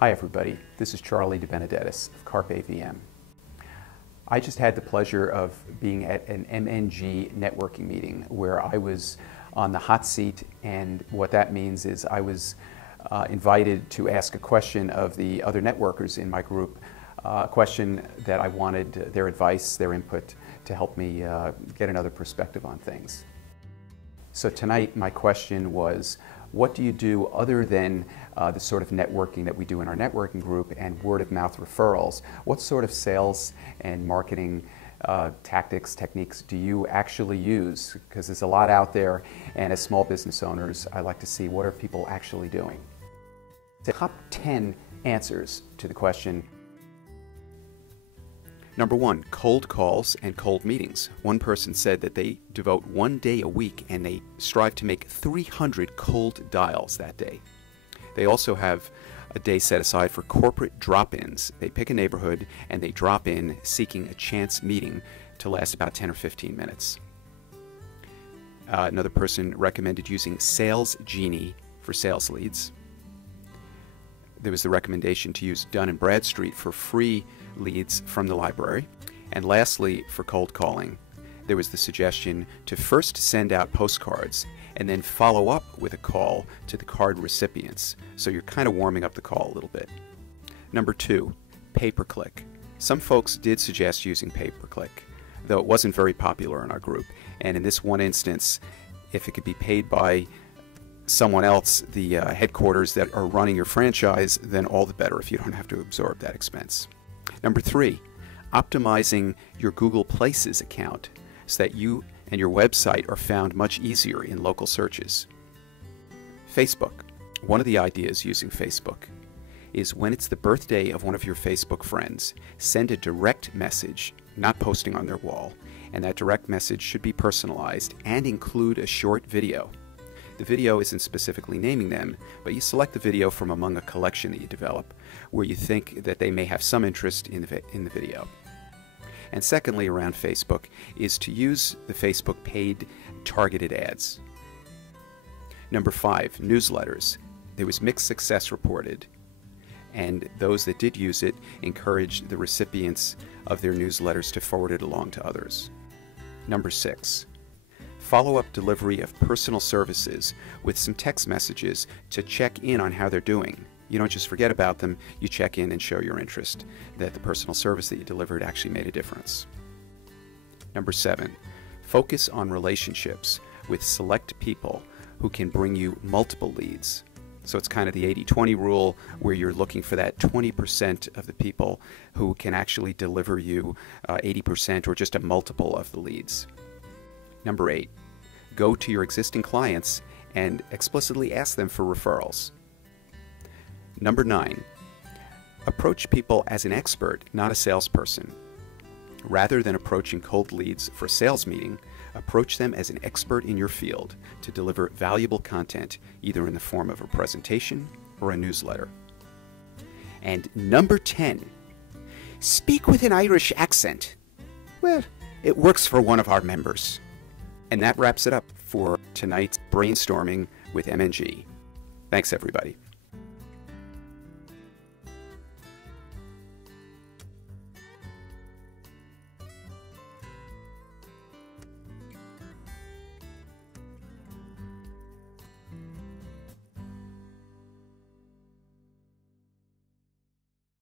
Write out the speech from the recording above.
Hi everybody, this is Charlie DeBenedettis of Carpe VM. I just had the pleasure of being at an MNG networking meeting where I was on the hot seat, and what that means is I was invited to ask a question of the other networkers in my group, a question that I wanted their advice, their input to help me get another perspective on things. So tonight my question was, what do you do other than the sort of networking that we do in our networking group and word-of-mouth referrals? What sort of sales and marketing tactics, techniques do you actually use? Because there's a lot out there, and as small business owners, I like to see what are people actually doing. The top 10 answers to the question. Number 1, cold calls and cold meetings. One person said that they devote 1 day a week and they strive to make 300 cold dials that day. They also have a day set aside for corporate drop-ins. They pick a neighborhood and they drop in seeking a chance meeting to last about 10 or 15 minutes. Another person recommended using Sales Genie for sales leads. There was the recommendation to use Dun & Bradstreet for free leads from the library. And lastly, for cold calling, there was the suggestion to first send out postcards and then follow up with a call to the card recipients. So you're kind of warming up the call a little bit. Number 2, pay-per-click. Some folks did suggest using pay-per-click, though it wasn't very popular in our group. And in this one instance, if it could be paid by someone else, the headquarters that are running your franchise, then all the better if you don't have to absorb that expense. Number 3, optimizing your Google Places account so that you and your website are found much easier in local searches. Facebook. One of the ideas using Facebook is when it's the birthday of one of your Facebook friends, send a direct message, not posting on their wall, and that direct message should be personalized and include a short video. The video isn't specifically naming them, but you select the video from among a collection that you develop where you think that they may have some interest in the video. And secondly, around Facebook, is to use the Facebook paid targeted ads. Number 5, newsletters. There was mixed success reported, and those that did use it encouraged the recipients of their newsletters to forward it along to others. Number 6, follow-up delivery of personal services with some text messages to check in on how they're doing. You don't just forget about them, you check in and show your interest that the personal service that you delivered actually made a difference. Number 7, focus on relationships with select people who can bring you multiple leads. So it's kind of the 80-20 rule where you're looking for that 20% of the people who can actually deliver you 80% or just a multiple of the leads. Number 8, go to your existing clients and explicitly ask them for referrals. Number 9, approach people as an expert, not a salesperson. Rather than approaching cold leads for a sales meeting, approach them as an expert in your field to deliver valuable content, either in the form of a presentation or a newsletter. And number 10, speak with an Irish accent. Well, it works for one of our members. And that wraps it up for tonight's brainstorming with MNG. Thanks, everybody.